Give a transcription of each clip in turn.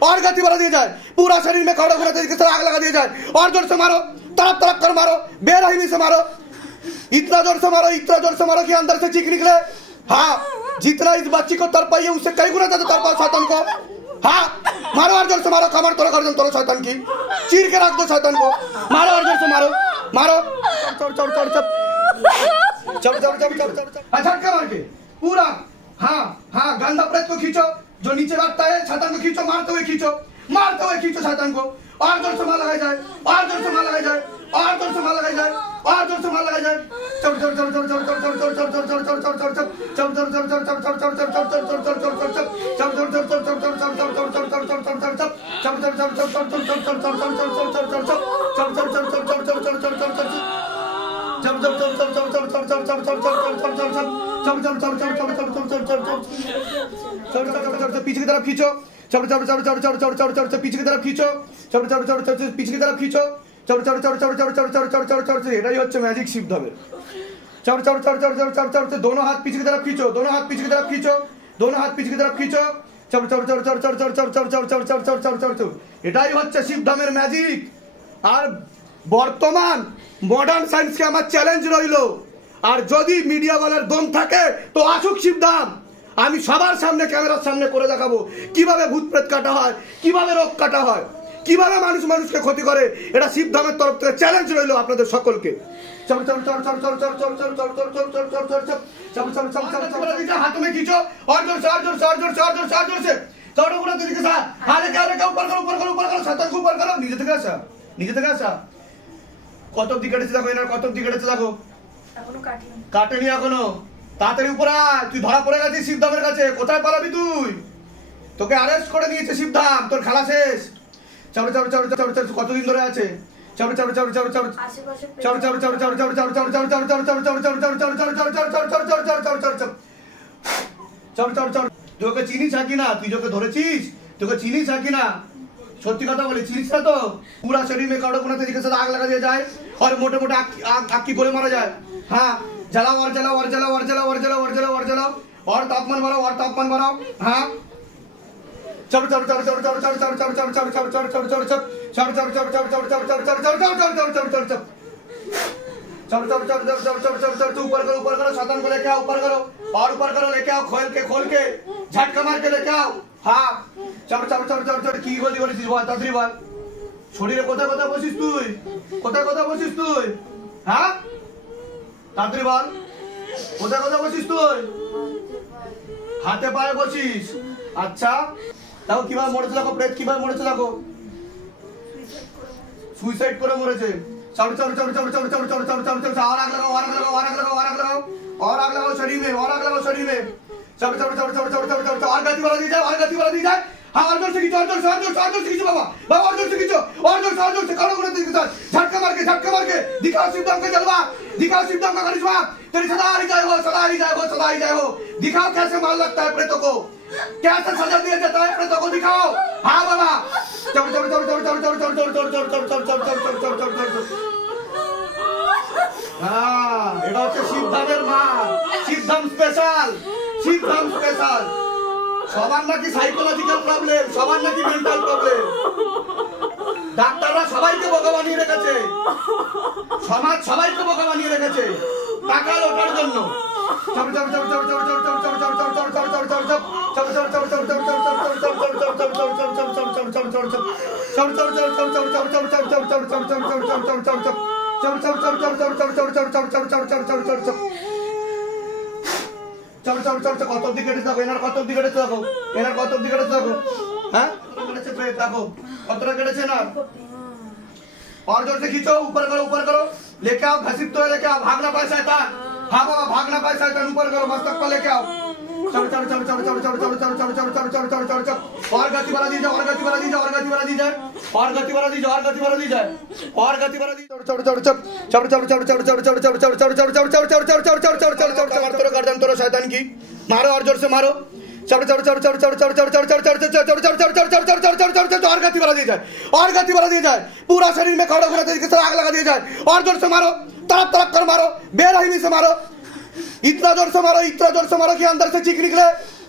और गति बढ़ा दी जाए, पूरा शरीर में करोड़ों गुना तरीके से आग लगा दिया जाए, और जोर से मारो, तरफ तरफ कर मारो, बेरहमी से मारो, इतना जोर से मारो, इतना जोर से मारो कि अंदर से चीख निकले। हाँ, जितना इस बच्ची को तड़पाई है उससे कई गुना ज्यादा तड़पाओ शैतान को। हाँ, मारो और जोर से मारो, कमर तोड़ो, गर्दन तोड़ो शैतान की, चीर के रख दो शैतान को, मारो और जोर से मारो, मारो, झटका मार के पूरा। हाँ हाँ, गंदा प्रेत को खींचो, जो नीचे लगता है शैतान को खींचो, मारते हुए खींचो, मारते हुए खींचो शैतान को, और जोर से मार लगाई जाए, और जोर से मार लगाई जाए, और जोर से मार लगाई जाए, और जोर से मार लगाई जाए। पीछे की तरफ खींचो, पीछे की तरफ खींचो, पीछे की तरफ खींचो, এটাই হচ্ছে ম্যাজিক শিবধামের। दोनों हाथ पीछे की तरफ खींचो, दोनों हाथ पीछे की तरफ खींचो, दोनों हाथ पीछे की तरफ खींचो, এটাই হচ্ছে শিবধামের ম্যাজিক। আর বর্তমান মডার্ন সায়েন্সকে আমার চ্যালেঞ্জ রইল, আর যদি মিডিয়া বলার দম থাকে তো আসুক শিবধাম, আমি সবার সামনে ক্যামেরার সামনে করে দেখাবো কিভাবে ভূত প্রেত কাটা হয়, কিভাবে রোগ কাটা হয়, কিভাবে মানুষ মানুষকে ক্ষতি করে। এটা শিবধামের তরফ থেকে চ্যালেঞ্জ রইল আপনাদের সকলকে। हाथ में खींचो और जोर से, और जोर से, और जोर से, और जोर से, और जोर से, चौड़ों गुना तरीके से हाथ लेके आओ, ऊपर करो, ऊपर करो, ऊपर करो, शैतान को ऊपर करो, नीचे থেকে আসা, नीचे থেকে আসা। কত অবধি কেটেছে দেখো, এনার কত অবধি কেটেছে দেখো, এখনো কাটেনি এখনো। তাড়াতাড়ি উপরে আয়, তুই ধরা পড়ে গেছিস শিবধামের কাছে, কোথায় পালাবি তুই? তোকে অ্যারেস্ট করে নিয়েছে শিবধাম, তোর খেলা শেষ। কতদিন ধরে আছে? তোকে চিনিস কি না? তুই তোকে ধরেছিস, তোকে চিনিস কি না? সত্যি কথা বলি, চিনিস না তো? पूरा शरीर में करोड़ों गुना तरीके से आग लगा दिया जाए और मोटे मोटे आग की गोले मारा जाए। हाँ, जलाओ और जलाओ और जलाओ और जलाओ और जलाओ और जलाओ और जलाओ, और तापमान बढ़ाओ, और तापमान बढ़ाओ। हाँ, ऊपर करो, ऊपर करो, शैतान को लेके आओ, ऊपर करो, और ऊपर करो, लेके आओ, खोल के झटका मार के लेके आओ। हाँ, কি গলি করেছিস বল, তাড়াতাড়ি বল। শরীরে কোথায় কোথায় বসিস তুই, কোথায় কোথায় বসিস তুই? হ্যাঁ, তাড়াতাড়ি বল, কোথায় কোথায় বসিস তুই? হাতে পায়ে বসিস। আচ্ছা, তাও কিভাবে মরেছে দেখো, প্রেত কিভাবে মরেছে দেখো, সুইসাইড করে মরেছে। और आग लगाओ, और आग लगाओ, और आग लगाओ, और आग लगाओ, और आग लगाओ शरीर में, और आग लगाओ शरीर में। और गति बढ़ा दी जाए, और गति बढ़ा दी जाए। हाँ, और जोर से खींचो, और जोर से, और जोर से, और जोर से खींचो बाबा, और जोर से खींचो, और जोर से, और जोर से करो गुना तरीके से झटका मार के दिखाओ शिवधाम का जलवा, दिखाओ शिवधाम का करिश्मा। तेरी सदा ही जय हो, सदा ही जय हो, सदा ही जय हो। दिखाओ कैसे मार लगता है प्रेतों को, कैसे सजा दिया जाता है प्रेतों को, दिखाओ। हाँ बाबा, हाँ, এটা হচ্ছে শিবধামের মা, শিবধাম স্পেশাল, শিবধাম স্পেশাল। সবার নাকি সাইকোলজিক্যাল প্রবলেম, সবার নাকি মেন্টাল প্রবলেম, ডাক্তাররা সবাইকে বোকা বানিয়ে রেখেছে, সমাজ সবাইকে বোকা বানিয়ে রেখেছে টাকা লোটার জন্য। কত অব্দি কেটেছে দেখো, এনার কত অব্দি কেটেছে দেখো, এনার কত অব্দি কেটেছে দেখো। হ্যাঁ, দেখো কতটা কেটেছে না। और जोर से खींचो, ऊपर करो, ऊपर करो, लेके आओ, घसीटते हुए लेके आओ, भागना पाए शैतान। हाँ बाबा, भागना पाए शैतान, ऊपर करो, मस्तक पर लेके आओ। और गति बढ़ा दी जाए, और गति बढ़ा दी जाए, और गति बढ़ा दी जाए, और गति बढ़ा दी जाए, और गति बढ़ा दी जाए, और गति बढ़ा दी जाए। गर्दन तोड़ो शैतान की, मारो और जोर से मारो। और गति बढ़ा दी जाए, और गति बढ़ा दी जाए, पूरा शरीर में करोड़ों गुना तरीके से आग लगा दिया जाए, और जोर से मारो, तरफ तरफ कर मारो, बेरहमी से मारो, इतना जोर से मारो, इतना जोर से मारो कि अंदर से चीख निकले।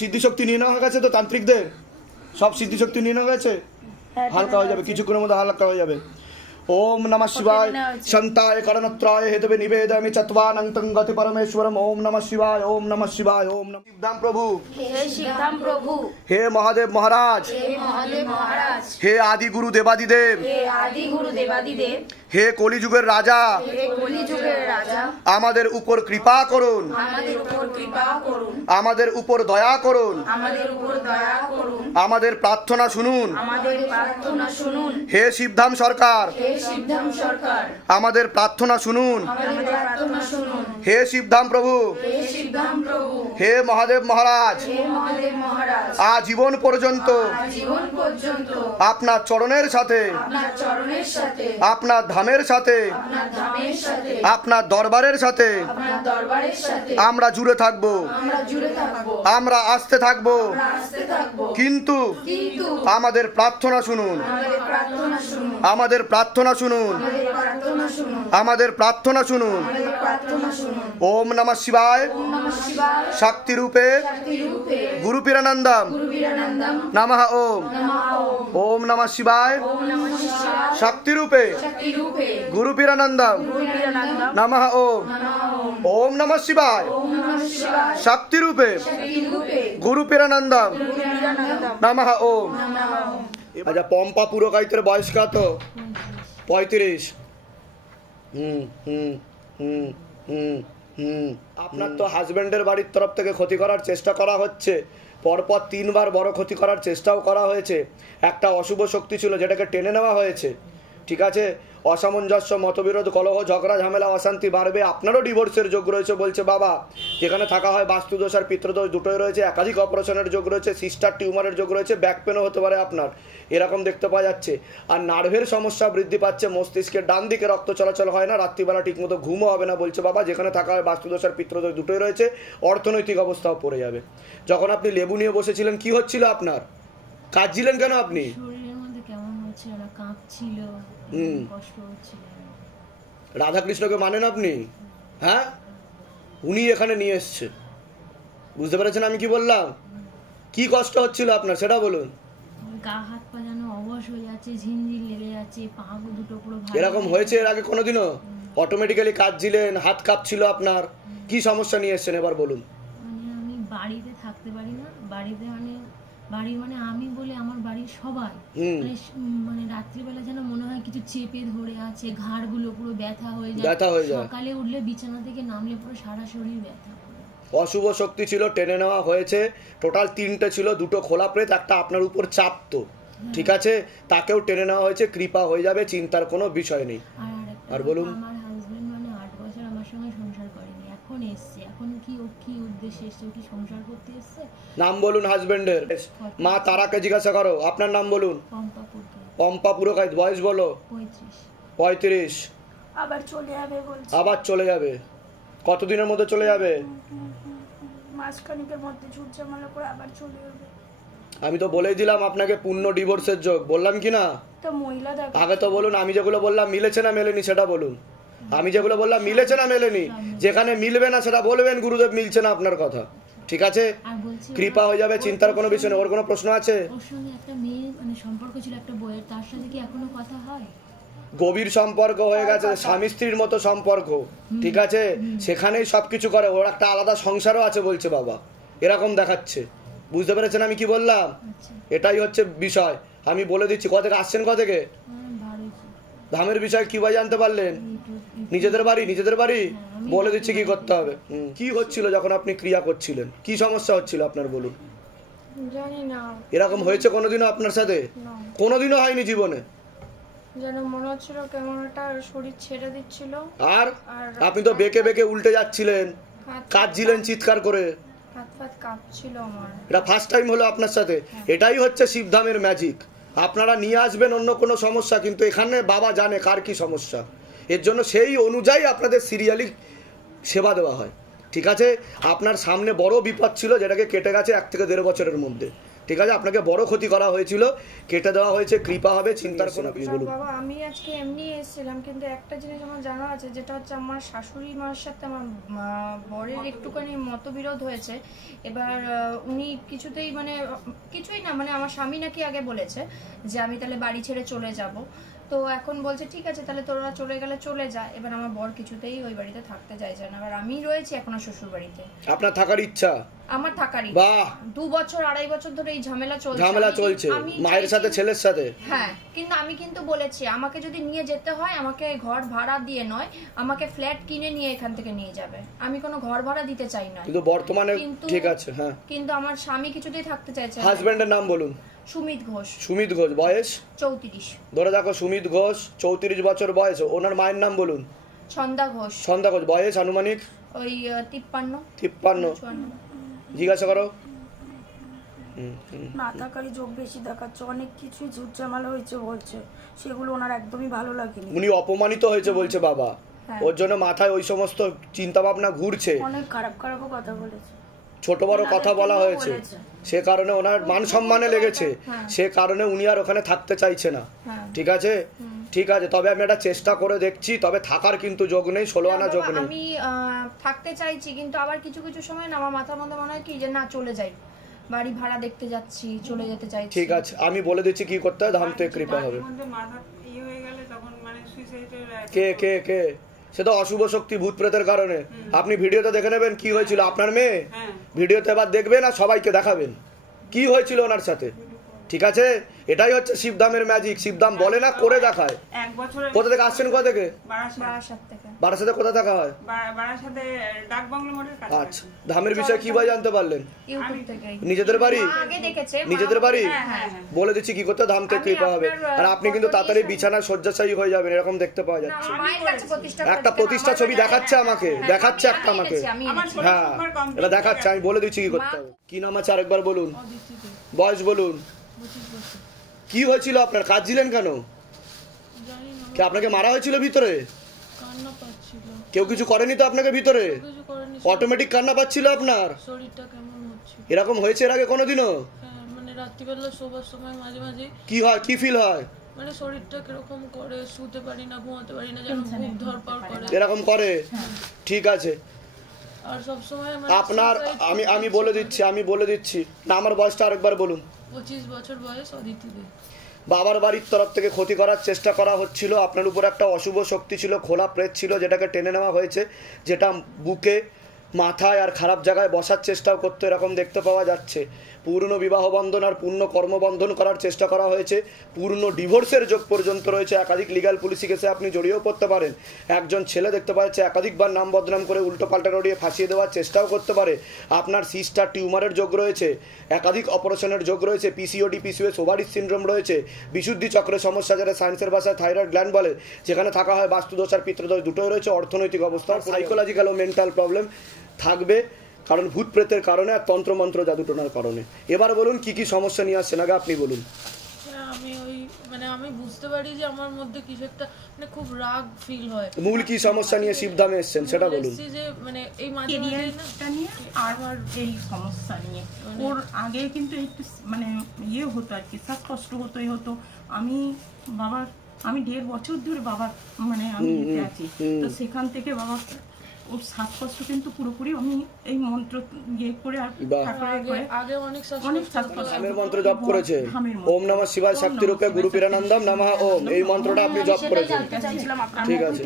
সিদ্ধি শক্তি নিয়ে নেওয়া হয়ে গেছে তো তান্ত্রিকদের, সব সিদ্ধি শক্তি নিয়ে নেওয়া গেছে, হালকা হয়ে যাবে কিছুক্ষণের মধ্যে, হালকা হয়ে যাবে। ओम नमः शिवाय शांताय करणत्राय हेतवे निवेदयामि चत्वानं तं गति परमेश्वरम। ओम नमः शिवाय, ओम नमः शिवाय, ओम नमः शिवधाम प्रभु, हे शिवधाम प्रभु, हे महादेव महाराज, हे महादेव महाराज, हे आदि गुरु देवादिदेव, हे आदि गुरु देवादिदेव, হে কলিযুগের রাজা, হে কলিযুগের রাজা, আমাদের উপর কৃপা করুন, আমাদের উপর কৃপা করুন, আমাদের উপর দয়া করুন, আমাদের উপর দয়া করুন, আমাদের প্রার্থনা শুনুন। আমাদের প্রার্থনা শুনুন। হে শিবধাম সরকার, হে শিবধাম সরকার, আমাদের প্রার্থনা শুনুন। আমাদের প্রার্থনা শুনুন। হে শিবধাম প্রভু, হে শিবধাম প্রভু, হে মহাদেব মহারাজ, হে মহাদেব মহারাজ, আজীবন পর্যন্ত জীবন পর্যন্ত আপনার চরণের সাথে, আপনার চরণের সাথে, আপনার ধামের সাথে, আপনার ধামের সাথে, আপনার দরবারের সাথে আপনার দরবারের সাথে আমরা জুড়ে থাকব, আমরা জুড়ে থাকবো, আমরা আসতে থাকব, আমরা আসতে থাকবো। কিন্তু কিন্তু আমাদের প্রার্থনা শুনুন, আমাদের প্রার্থনা শুনুন, আমাদের প্রার্থনা শুনুন, আমাদের প্রার্থনা শুনুন, আমাদের প্রার্থনা শুনুন। আমাদের প্রার্থনা শুনুন। ওম নমঃ শিবায় ওম নমঃ শিবায়, শক্তি রূপে শক্তি রূপে গুরু পীরানন্দম গুরু বীরানন্দম নমঃ ওম। নমঃ ওম। ওম নমঃ শিবায় ওম নমঃ শিবায়, শক্তি রূপে শক্তি রূপে গুরু পীরানন্দম গুরু বীরানন্দম নমঃ ওম। নমঃ ওম। ওম নমঃ শিবায় ওম নমঃ শিবায়, শক্তি রূপে শক্তি রূপে গুরু পীরানন্দম গুরু বীরানন্দম নমঃ ওম। নমঃ ওম। আচ্ছা, পম্পা পুরকাইতের বয়স কত? 35। আপনার তো হাজবেন্ডের বাড়ির তরফ থেকে ক্ষতি করার চেষ্টা করা হচ্ছে, পরপর 3 বার বড় ক্ষতি করার চেষ্টাও করা হয়েছে। একটা অশুভ শক্তি ছিল যেটাকে টেনে নেওয়া হয়েছে, ঠিক আছে। অসামঞ্জস্য, মতবিরোধ, কলহ, ঝগড়া, ঝামেলা, অশান্তি বাড়বে। আপনারও ডিভোর্সের যোগ রয়েছে বলছে বাবা। যেখানে থাকা হয় বাস্তুদোষ আর পিতৃদোষ দুটোই রয়েছে, একাধিক অপারেশনের যোগ রয়েছে, সিস্টার টিউমারের যোগ রয়েছে, ব্যাক পেনও হতে পারে আপনার, এরকম দেখতে পাওয়া যাচ্ছে। আর নার্ভের সমস্যা বৃদ্ধি পাচ্ছে, মস্তিষ্কের ডান দিকে রক্ত চলাচল হয় না, রাত্রিবেলা ঠিকমতো ঘুমও হবে না বলছে বাবা। যেখানে থাকা হয় বাস্তুদোষ আর পিতৃদোষ দুটোই রয়েছে, অর্থনৈতিক অবস্থাও পড়ে যাবে। যখন আপনি লেবু নিয়ে বসেছিলেন কি হচ্ছিল আপনার? কাঁদছিলেন কেন আপনি? শরীরের মধ্যে কেমন হচ্ছিল না, কাঁপছিল, কষ্ট হচ্ছিল। রাধাকৃষ্ণকে মানেন আপনি? হ্যাঁ, উনি এখানে নিয়ে এসছে, বুঝতে পেরেছেন আমি কি বললাম? কি কষ্ট হচ্ছিল আপনার সেটা বলুন। গা হাত পা যেন অবশ হয়ে যাচ্ছে, ঝিনঝিন লেগে যাচ্ছে, পা দুটো পুরো ভালো। এরকম হয়েছে এর আগে কোনোদিনও? অটোমেটিক্যালি কাঁদছিলেন, হাত কাঁপছিল আপনার, কি সমস্যা নিয়ে এসছেন এবার বলুন। মানে আমি বাড়িতে থাকতে পারি না, বাড়িতে বাড়ি মানে আমি বলে আমার বাড়ির সবাই মানে রাত্রিবেলা যেন মনে হয় কিছু চেপে ধরে আছে, ঘাড়গুলো পুরো ব্যথা হয়ে যায়, সকালে উঠলে বিছানা থেকে নামলে পুরো সারা শরীর ব্যথা। অশুভ শক্তি ছিল, টেনে নেওয়া হয়েছে। টোটাল 3টে ছিল, 2টো খোলা প্রেত, একটা আপনার উপর চাপতো, ঠিক আছে, তাকেও টেনে নেওয়া হয়েছে। কৃপা হয়ে যাবে, চিন্তার কোনো বিষয় নেই। আর বলুন। আমার হাজবেন্ড মানে 8 বছর আমার সঙ্গে সংসার করেনি, এখন এসছে। এখন কি ও কি উদ্দেশ্যে এসছে? ও কি সংসার করতে এসছে? নাম বলুন হাজবেন্ডের। মা তারাকে জিজ্ঞাসা করো, আপনার নাম বলুন। পম্পা পুরকাইত। পম্পা পুরকাইত, বয়স বলো। 35। আবার চলে যাবে বলছে। আবার চলে যাবে? কতদিনের মধ্যে চলে যাবে? মাসখানেকের মধ্যে ঝুটঝামেলা করে আবার চলে যাবে। আমি তো বলেই দিলাম আপনাকে পূর্ণ ডিভোর্সের যোগ, বললাম কি না? তো মহিলা দেখো, আগে তো বলুন, আমি যেগুলো বললাম মিলেছে না মেলেনি সেটা বলুন। আমি যেগুলো বললাম মিলেছে না মেলেনি, যেখানে মিলবে না সেটা বলবেন গুরুদেব মিলছে না আপনার কথা, ঠিক আছে। কৃপা হয়ে যাবে, চিন্তার কোনো বিষয় নেই। ওর কোনো প্রশ্ন আছে? ওর সঙ্গে একটা মেয়ে মানে সম্পর্ক ছিল একটা বইয়ের, তার সাথে কি এখনো কথা হয়? গভীর সম্পর্ক হয়ে গেছে, স্বামী স্ত্রীর মতো সম্পর্ক, ঠিক আছে, সেখানেই সবকিছু করে। ওর একটা আলাদা সংসারও আছে বলছে বাবা, এরকম দেখাচ্ছে, বুঝতে পেরেছেন আমি কি বললাম? এটাই হচ্ছে বিষয়, আমি বলে দিচ্ছি। কোথা থেকে আসছেন? কোথা থেকে? ধামের বিষয় কিভাবে জানতে পারলেন? নিজেদের বাড়ি বলে দিচ্ছি কি করতে হবে। কি হচ্ছিল যখন আপনি ক্রিয়া করছিলেন? কি সমস্যা হচ্ছিল আপনার বলুন। জানি না, এরকম হয়েছে কোনোদিনও আপনার সাথে? কোনোদিনও হয়নি জীবনে? যেন মনে হচ্ছিল কেমন একটা শরীর ছেড়ে দিচ্ছিল। আর আপনি তো বেঁকে বেঁকে উল্টে যাচ্ছিলেন, কাঁদছিলেন চিৎকার করে, হাত ফাত কাঁপছিল আমার। এটা ফার্স্ট টাইম হলো আপনার সাথে? এটাই হচ্ছে শিবধামের ম্যাজিক। আপনারা নিয়ে আসবেন অন্য কোনো সমস্যা, কিন্তু এখানে বাবা জানে কার কি সমস্যা, এর জন্য সেই অনুযায়ী আপনাদের সিরিয়ালি সেবা দেওয়া হয়, ঠিক আছে। আপনার সামনে বড় বিপদ ছিল যেটাকে কেটে গেছে 1 থেকে 1.5 বছরের মধ্যে, ঠিক আছে, আপনাকে বড় ক্ষতি করা হয়েছিল, কেটে দেওয়া হয়েছে, কৃপা হবে, চিন্তার কোনো কিছু বলুন। বাবা আমি আজকে এমনি এসেছিলাম, কিন্তু একটা জিনিস আমার জানা আছে, যেটা হচ্ছে আমার শাশুড়ি মার সাথে আমার বরের একটুখানি মতবিরোধ হয়েছে। এবার উনি কিছুতেই মানে কিছুই না, মানে আমার স্বামী নাকি আগে বলেছে যে আমি তাহলে বাড়ি ছেড়ে চলে যাব, তো এখন বলছে ঠিক আছে তাহলে তোরা চলে গেলে চলে যা। এবার আমার বর কিছুতেই ওই বাড়িতে থাকতে চাইছে না, এবার আমি রয়েছি এখনো শ্বশুর বাড়িতে। আপনার থাকার ইচ্ছা? আমার থাকারই। বাহ, 2 বছর 2.5 বছর ধরে এই ঝামেলা চলছে মায়ের সাথে ছেলের সাথে। হ্যাঁ, কিন্তু আমি কিন্তু বলেছি আমাকে যদি নিয়ে যেতে হয় আমাকে ঘর ভাড়া দিয়ে নয়, আমাকে ফ্ল্যাট কিনে নিয়ে এখান থেকে নিয়ে যাবে, আমি কোনো ঘর ভাড়া দিতে চাই না। কিন্তু বর্তমানে ঠিক আছে। হ্যাঁ, কিন্তু আমার স্বামী কিছুতেই থাকতে চাইছে না। হাজবেন্ডের নাম বলুন? সুমিত ঘোষ। সুমিত ঘোষ, বয়স? 34। ধরে দেখো সুমিত ঘোষ 34 বছর বয়স। ওনার মায়ের নাম বলুন? ছন্দা ঘোষ। ছন্দা ঘোষ, বয়স আনুমানিক? ওই 53। 53। জিজ্ঞাসা করো। না থাকারই যোগ বেশি দেখাচ্ছে, অনেক কিছুই ঝুটঝামেলা হয়েছে বলছে, সেগুলো ওনার একদমই ভালো লাগেনি। উনি অপমানিত হয়েছে বলছে বাবা, ওর জন্য মাথায় ওই সমস্ত চিন্তা ভাবনা ঘুরছে, অনেক খারাপ খারাপও কথা বলেছে, ছোট বড় কথা বলা হয়েছে, সে কারণে ওনার মান সম্মানে লেগেছে, সে কারণে উনি আর ওখানে থাকতে চাইছে না। ঠিক আছে, ঠিক আছে, তবে আমি একটা চেষ্টা করে দেখছি, তবে থাকার কিন্তু যোগ নেই, 16 আনা যোগ নেই। আমি থাকতে চাইছি, কিন্তু আবার কিছু কিছু সময় না আমার মাথার মধ্যে মনে হয় কি যে না চলে যাই, বাড়ি ভাড়া দেখতে যাচ্ছি, চলে যেতে চাইছি। ঠিক আছে, আমি বলে দিচ্ছি কি করতে হয়, ধামতে কৃপা হবে। কে কে কে? সে তো অশুভ শক্তি, ভূত প্রেতের কারণে। আপনি ভিডিওতে দেখে নেবেন কি হয়েছিল আপনার মেয়ে, ভিডিওতে এবার দেখবেন আর সবাইকে দেখাবেন কি হয়েছিল ওনার সাথে। ঠিক আছে, এটাই হচ্ছে শিবধামের ম্যাজিক। শিবধাম বলে না, করে দেখায়। কোথা থেকে আসছেন? কোথা থেকে? বারাসাতে। কোথা থাকা হয়? আচ্ছা, ধামের বিষয়ে কিভাবে জানতে পারলেন? নিজেদের বাড়ি? নিজেদের বাড়ি? বলে দিচ্ছি কি করতে, ধামতে কৃপা হবে। আর আপনি কিন্তু তাড়াতাড়ি বিছানায় শয্যাশায়ী হয়ে যাবেন, এরকম দেখতে পাওয়া যাচ্ছে। একটা প্রতিষ্ঠা ছবি দেখাচ্ছে আমাকে, দেখাচ্ছে একটা আমাকে। হ্যাঁ, এটা দেখাচ্ছে, আমি বলে দিচ্ছি কি করতে হবে। কি নাম আছে আরেকবার বলুন, বয়স বলুন। কি হয়েছিল আপনার? কাঁদছিলেন কেন? কি আপনাকে মারা হয়েছিল ভিতরে? কেউ কিছু করেনি তো আপনাকে ভিতরে? অটোমেটিক কান্না পাচ্ছিল আপনার? এরকম হয়েছে এর আগে কোনোদিনও? মানে রাত্রিবেলা শোবার সময় মাঝে মাঝে কি হয়, কি ফিল হয়? মানে শরীরটা কিরকম করে, শুতে পারি না, ঘুমাতে পারি না, যেন খুব ধরপড় করে, এরকম করে। ঠিক আছে, আর সব সময় আপনার আমি বলে দিচ্ছি না, আমার বয়সটা আরেকবার বলুন। 25 বছর বয়স, অদিতি দে। বাবার বাড়ির তরফ থেকে ক্ষতি করার চেষ্টা করা হচ্ছিল, আপনার উপর একটা অশুভ শক্তি ছিল, খোলা প্রেত ছিল, যেটাকে টেনে নেওয়া হয়েছে, যেটা বুকে, মাথায় আর খারাপ জায়গায় বসার চেষ্টাও করতে এরকম দেখতে পাওয়া যাচ্ছে। পূর্ণ বিবাহ বন্ধন আর পূর্ণ কর্মবন্ধন করার চেষ্টা করা হয়েছে, পূর্ণ ডিভোর্সের যোগ পর্যন্ত রয়েছে। একাধিক লিগ্যাল পুলিশি কেসে আপনি জড়িয়েও পড়তে পারেন। একজন ছেলে দেখতে পাওয়া যাচ্ছে একাধিকবার নাম বদনাম করে উল্টো পাল্টা নড়িয়ে ফাঁসিয়ে দেওয়ার চেষ্টাও করতে পারে। আপনার সিস্টার টিউমারের যোগ রয়েছে, একাধিক অপারেশনের যোগ রয়েছে, পিসিওডি, পিসিওএস, ওভারিস সিনড্রোম রয়েছে, বিশুদ্ধি চক্রের সমস্যা, যারা সায়েন্সের ভাষায় থাইরয়েড গ্ল্যান্ড বলে, যেখানে থাকা হয় বাস্তুদোষ আর পিতৃদোষ, দুটোই রয়েছে। অর্থনৈতিক অবস্থা, সাইকোলজিক্যাল ও মেন্টাল প্রবলেম থাকবে, কারণ ভূত প্রেতের কারণে আর তন্ত্রমন্ত্র জাদুটোনার কারণে। এবার বলুন কি কি সমস্যা নিয়ে আসছেন, আগে আপনি বলুন। আমি বুঝতে পারি যে আমার মধ্যে কিছু একটা মানে খুব রাগ ফিল হয়। মূল কি সমস্যা নিয়ে শিবধামে এসেছেন সেটা বলুন। যে মানে এই মাঝে মাঝে নিয়ে আর এই সমস্যা নিয়ে ওর আগে কিন্তু একটু মানে ইয়ে হতো আর কি, শ্বাসকষ্ট হতোই হতো। আমি 1.5 বছর ধরে বাবার মানে আমি ইয়েতে আছি, তো সেখান থেকে বাবা ওর শ্বাসকষ্ট কিন্তু পুরোপুরি আমি এই মন্ত্র ইয়ে করে আর আগে অনেক নামের মন্ত্র জপ করেছে। ওম নমঃ শিবায় শক্তি রূপে গুরু পীরানন্দম নমঃ ওম, এই মন্ত্রটা আপনি জপ করেছেন। ঠিক আছে,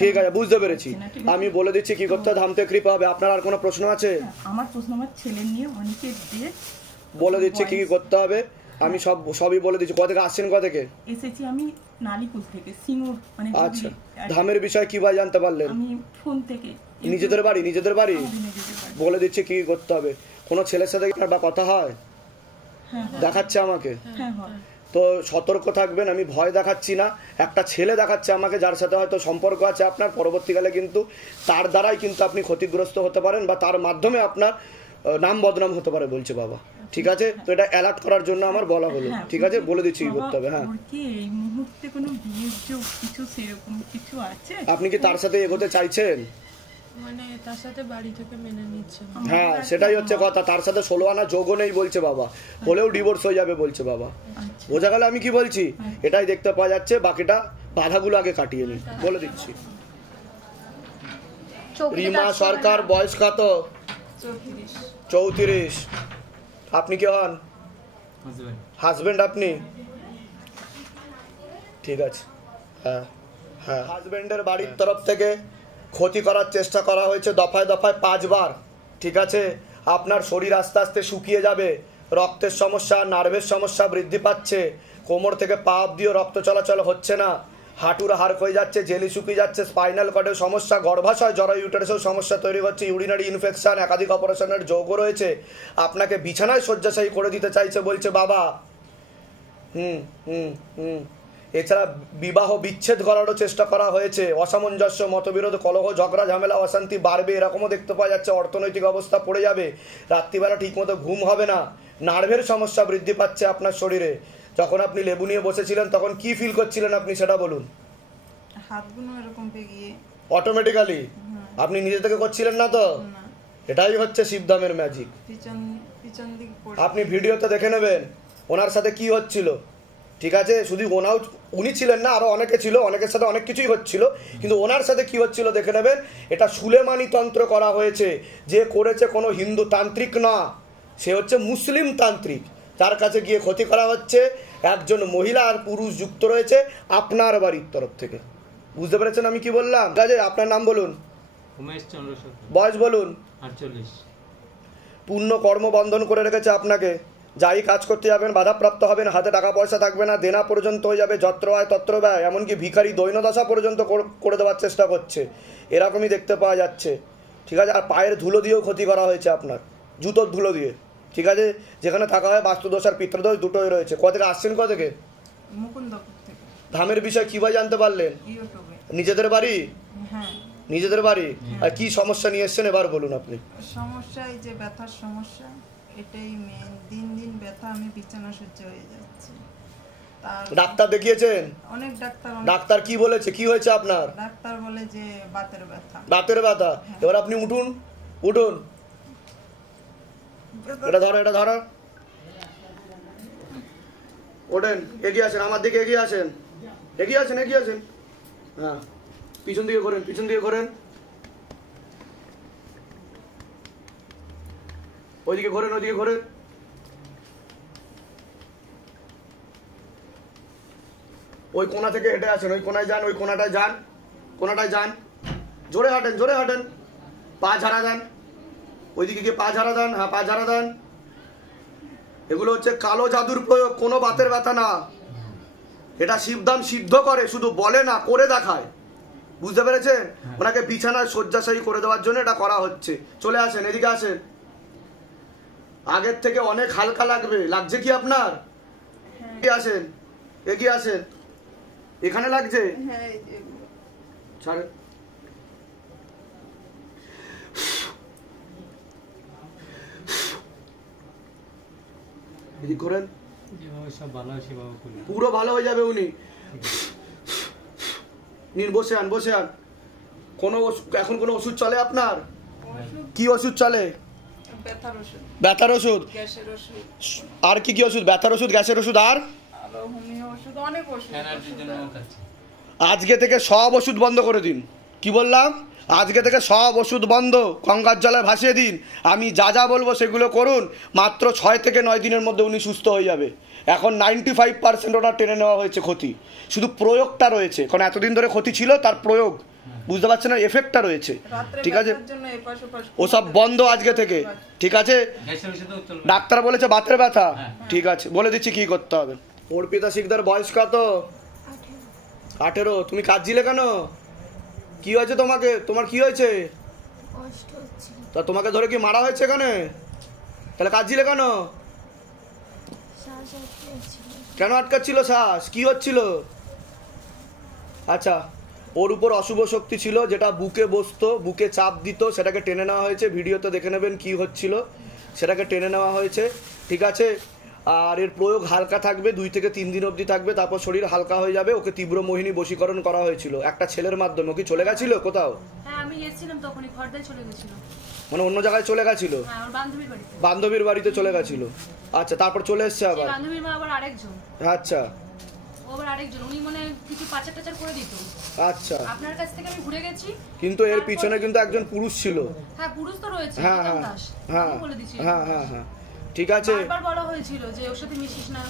ঠিক আছে, বুঝতে পেরেছি। আমি বলে দিচ্ছি কি করতে, ধামতে কৃপা হবে। আপনার আর কোনো প্রশ্ন আছে? আমার প্রশ্ন আমার ছেলে নিয়ে অনেকের দিয়ে বলে দিচ্ছি কি কি করতে হবে, আমি সবই বলে দিচ্ছি। কোথা থেকে আসছেন? কোথা থেকে এসেছি? আমি নালিকুল থেকে, সিঙ্গুর মানে। আচ্ছা, ধামের বিষয়ে কিভাবে জানতে পারলেন? আমি ফোন থেকে। নিজেদের বাড়ি? নিজেদের বাড়ি। বলে দিচ্ছি কি কি করতে হবে। কোনো ছেলের সাথে বা কথা হয়? দেখাচ্ছে আমাকে, তো সতর্ক থাকবেন। আমি ভয় দেখাচ্ছি না, একটা ছেলে দেখাচ্ছে আমাকে যার সাথে হয়তো সম্পর্ক আছে আপনার। পরবর্তীকালে কিন্তু তার দ্বারাই কিন্তু আপনি ক্ষতিগ্রস্ত হতে পারেন, বা তার মাধ্যমে আপনার নাম বদনাম হতে পারে বলছে বাবা। ঠিক আছে, তো এটা অ্যালার্ট করার জন্য আমার বলা হলো। ঠিক আছে, বলে দিচ্ছি কি করতে হবে। হ্যাঁ, এই মুহূর্তে কোনো বিয়ের যোগ কিছু সেরকম কিছু আছে? আপনি কি তার সাথে এগোতে চাইছেন? মানে তার সাথে বাড়ি থেকে মেনে নিচ্ছে না। হ্যাঁ সেটাই হচ্ছে কথা, তার সাথে 16 আনা যোগও নেই বলছে বাবা, হলেও ডিভোর্স হয়ে যাবে বলছে বাবা। বোঝা গেল আমি কি বলছি? এটাই দেখতে পাওয়া যাচ্ছে, বাকিটা বাধাগুলো আগে কাটিয়ে নিই, বলে দিচ্ছি। রিমা সরকার, বয়স কত? 34। আপনি কি হন? হাজবেন্ড আপনি? ঠিক আছে। হ্যাঁ হ্যাঁ, হাজবেন্ডের বাড়ির তরফ থেকে ক্ষতি করার চেষ্টা করা হয়েছে দফায় দফায় 5 বার। ঠিক আছে, আপনার শরীর আস্তে আস্তে শুকিয়ে যাবে, রক্তের সমস্যা, নার্ভের সমস্যা বৃদ্ধি পাচ্ছে, কোমর থেকে পা অব্দিও রক্ত চলাচল হচ্ছে না, হাঁটুর হাড় হয়ে যাচ্ছে, জেলি শুকিয়ে যাচ্ছে, স্পাইনাল কর্ডের সমস্যা, গর্ভাশয় জরায়ু ইউটেরাসেও সমস্যা তৈরি হচ্ছে, ইউরিনারি ইনফেকশন, একাধিক অপারেশনের যোগও রয়েছে, আপনাকে বিছানায় শয্যাশায়ী করে দিতে চাইছে বলছে বাবা। এছাড়া বিবাহ বিচ্ছেদ করারও চেষ্টা করা হয়েছে, অসামঞ্জস্য, মতবিরোধ, কলহ, ঝগড়া, ঝামেলা, অশান্তি বাড়বে, এরকমও দেখতে পাওয়া যাচ্ছে। অর্থনৈতিক অবস্থা পড়ে যাবে, রাত্রিবেলা ঠিকমতো ঘুম হবে না, নার্ভের সমস্যা বৃদ্ধি পাচ্ছে আপনার শরীরে। যখন আপনি লেবু নিয়ে বসেছিলেন তখন কি ফিল করছিলেন আপনি সেটা বলুন। হাতগুলো এরকম পেগিয়ে অটোমেটিক্যালি আপনি নিজে থেকে করছিলেন না তো? এটাই হচ্ছে শিবধামের ম্যাজিক। পিছন দিকে পড়ে আপনি ভিডিওতে দেখে নেবেন ওনার সাথে কি হচ্ছিল। ঠিক আছে, শুধু উনি ছিলেন না, আরো অনেকে ছিল, অনেকের সাথে অনেক কিছুই হচ্ছিল, কিন্তু ওনার সাথে কি হচ্ছিল দেখে নেবেন। এটা সুলেমানি তন্ত্র করা হয়েছে, যে করেছে কোনো হিন্দু তান্ত্রিক না, সে হচ্ছে মুসলিম তান্ত্রিক, তার কাছে গিয়ে ক্ষতি করা হচ্ছে। একজন মহিলা আর পুরুষ যুক্ত রয়েছে আপনার বাড়ির তরফ থেকে। বুঝতে পেরেছেন আমি কি বললাম? কাজে আপনার নাম বলুন। উমেশ চন্দ্র সরকার। বয়স বলুন। 48। পূর্ণ কর্ম বন্ধন করে রেখেছে আপনাকে, যাই কাজ করতে যাবেন বাধাপ্রাপ্ত হবেন, হাতে টাকা পয়সা থাকবে না, দেনা পর্যন্ত হয়ে যাবে, যত্র আয় তত্র ব্যয়, এমনকি ভিখারি দৈনদশা পর্যন্ত করে দেওয়ার চেষ্টা করছে, এরকমই দেখতে পাওয়া যাচ্ছে। ঠিক আছে, আর পায়ের ধুলো দিয়েও ক্ষতি করা হয়েছে আপনার, জুতোর ধুলো দিয়ে। ঠিক আছে, যেখানে থাকা হয় বাস্তুদোষ আর পিতৃদোষ দুটোই রয়েছে। থেকে আসছেন? থেকে মুকুন্দপুর থেকে। ধামের বিষয় কিভাবে জানতে পারলেন? ইউটিউবে। নিজেদের বাড়ি? হ্যাঁ নিজেদের বাড়ি। আর কি সমস্যা নিয়ে এসছেন এবার বলুন আপনি। সমস্যা এই যে ব্যথার সমস্যা, এটাই মেন। দিন দিন ব্যথা, আমি বিছানা সহ্য হয়ে যাচ্ছে। ডাক্তার দেখিয়েছেন? অনেক ডাক্তার। ডাক্তার কি বলেছে, কি হয়েছে আপনার? ডাক্তার বলে যে বাতের ব্যথা। বাতের ব্যথা। এবার আপনি উঠুন, উঠুন, এটা ধরো, এটা ধরো, ওঠেন, এগিয়ে আসেন, আমার দিকে এগিয়ে আসেন, এগিয়ে আসেন, এগিয়ে আসেন। হ্যাঁ, পিছন দিকে ঘোরেন, পিছন দিকে ঘোরেন, ওইদিকে ঘোরেন, ওইদিকে ঘোরেন। ওই কোণা থেকে হেঁটে আসেন, ওই কোণায় যান, ওই কোণাটায় যান, কোণাটায় যান, জোরে হাঁটেন, জোরে হাঁটেন, পা ঝাড়া দেন, ওইদিকে গিয়ে পা ঝাড়া দেন। হ্যাঁ, পা ঝাড়া দেন। এগুলো হচ্ছে কালো জাদুর প্রয়োগ, কোনো বাতের ব্যথা না। এটা শিবধাম সিদ্ধ করে, শুধু বলে না, করে দেখায়। বুঝতে পেরেছেন? ওনাকে বিছানায় শয্যাশায়ী করে দেওয়ার জন্য এটা করা হচ্ছে। চলে আসেন, এদিকে আসেন। আগের থেকে অনেক হালকা লাগবে, লাগছে কি আপনার? এগিয়ে আসেন, এগিয়ে আসেন। এখানে লাগছে? হ্যাঁ, ছাড়েন। এদিক করেন, পুরো ভালো হয়ে যাবে উনি। নিন, বসে আন, বসে আন। এখন কোনো ওষুধ চলে আপনার? কি ওষুধ চলে? ব্যথার ওষুধ, ব্যথার ওষুধ, গ্যাসের ওষুধ। আর কি কি ওষুধ? ব্যথার ওষুধ, গ্যাসের ওষুধ, আর হোমিও ওষুধ, অনেক ওষুধ। আজকে থেকে সব ওষুধ বন্ধ করে দিন। কি বললাম? আজকে থেকে সব ওষুধ বন্ধ, গঙ্গার জলে ভাসিয়ে দিন। আমি যা যা বলবো সেগুলো করুন, মাত্র 6 থেকে 9 দিনের মধ্যে উনি সুস্থ হয়ে যাবে। এখন 95% ওনার টেনে নেওয়া হয়েছে ক্ষতি, শুধু প্রয়োগটা রয়েছে, কারণ এতদিন ধরে ক্ষতি ছিল, তার প্রয়োগ বুঝতে পারছেন না, এফেক্টটা রয়েছে। ঠিক আছে, ওসব বন্ধ আজকে থেকে। ঠিক আছে, ডাক্তার বলেছে বাতের ব্যথা। ঠিক আছে, বলে দিচ্ছি কি করতে হবে। অর্পিতা শিকদার, বয়স কত? 18। তুমি কাঁদছিলে কেন? কি হয়েছে তোমাকে? তোমার কি হয়েছে? তা তোমাকে ধরে কি মারা হয়েছে এখানে? তাহলে কাঁদছিলে কেন? কেন আটকাচ্ছিল শ্বাস? কি হচ্ছিল? আচ্ছা, ওর উপর অশুভ শক্তি ছিল, যেটা বুকে বসতো, বুকে চাপ দিত, সেটাকে টেনে নেওয়া হয়েছে। ভিডিওতে দেখে নেবেন কি হচ্ছিল, সেটাকে টেনে নেওয়া হয়েছে। ঠিক আছে, আর এর প্রয়োগ হালকা থাকবে, 2 থেকে 3 দিন অবধি থাকবে, তারপর শরীর হালকা হয়ে যাবে। ওকে তীব্র মোহিনী বশীকরণ করা হয়েছিল একটা ছেলের মাধ্যমে। ও কি চলে গেছিল কোথাও? হ্যাঁ আমি এসেছিলাম তখনই, খড়দায় চলে গেছিল। মানে অন্য জায়গায় চলে গেছিল? হ্যাঁ ওর বান্ধবীর বাড়িতে। বান্ধবীর বাড়িতে চলে গেছিল, আচ্ছা। তারপর চলে এসছে আবার? বান্ধবীর মা আবার আরেকজন। আচ্ছা, ও আবার আরেকজন, উনি মানে কিছু পাচার টাচার করে দিত। আচ্ছা। আপনার কাছ থেকে আমি ঘুরে গেছি। কিন্তু এর পিছনে কিন্তু একজন পুরুষ ছিল। হ্যাঁ পুরুষ তো রয়েছে, হ্যাঁ বিক্রম হ্যাঁ দাস। হ্যাঁ আমি বলে দিচ্ছি। হ্যাঁ হ্যাঁ হ্যাঁ, ঠিক আছে। বারবার বলা হয়েছিল যে ওর সাথে মিশিস না।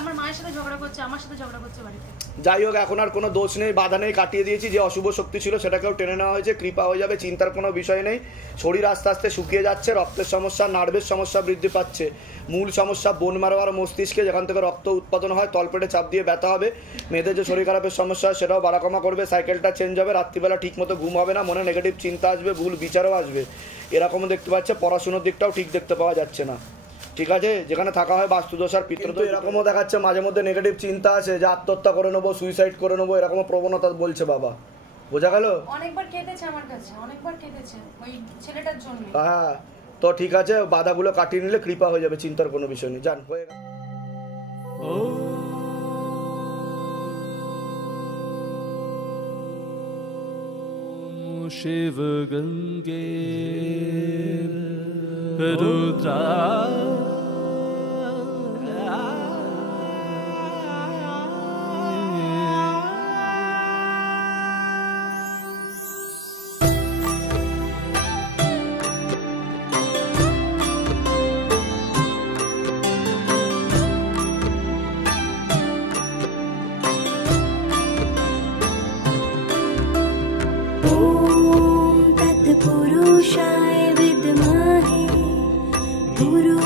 আমার মায়ের সাথে ঝগড়া করছে, আমার সাথে ঝগড়া করছে বাড়িতে। যাই হোক, এখন আর কোনো দোষ নেই, বাধা নেই, কাটিয়ে দিয়েছি। যে অশুভ শক্তি ছিল সেটাকেও টেনে নেওয়া হয়েছে, কৃপা হয়ে যাবে, চিন্তার কোনো বিষয় নেই। শরীর আস্তে আস্তে শুকিয়ে যাচ্ছে, রক্তের সমস্যা, নার্ভের সমস্যা বৃদ্ধি পাচ্ছে। মূল সমস্যা বোন মারো আর মস্তিষ্কে, যেখান থেকে রক্ত উৎপাদন হয়, তলপেটে চাপ দিয়ে ব্যথা হবে। মেয়েদের যে শরীর খারাপের সমস্যা হয় সেটাও বাড়াকমা করবে, সাইকেলটা চেঞ্জ হবে, রাত্রিবেলা ঠিক মতো ঘুম হবে না, মনে নেগেটিভ চিন্তা আসবে, ভুল বিচারও আসবে, এরকমও দেখতে পাচ্ছে। পড়াশুনোর দিকটাও ঠিক দেখতে পাওয়া যাচ্ছে না, ঠিক আছে। যেখানে থাকা হয় বাস্তুদোষ আর পিতৃদোষ, এরকমও দেখাচ্ছে মাঝে মধ্যে নেগেটিভ চিন্তা আছে যে আত্মহত্যা করে নেবো, সুইসাইড করে নেবো, এরকমও প্রবণতা বলছে বাবা। বোঝা গেল? অনেকবার কেঁদেছে আমার কাছে, অনেকবার কেঁদেছে ওই ছেলেটার জন্য। হ্যাঁ, তো ঠিক আছে, বাধাগুলো কাটিয়ে নিলে কৃপা হয়ে যাবে, চিন্তার কোনো বিষয় নেই। যান, হয়ে গেল। शिव गंगे रुद्रा पुरुषाय विद्महे गुरु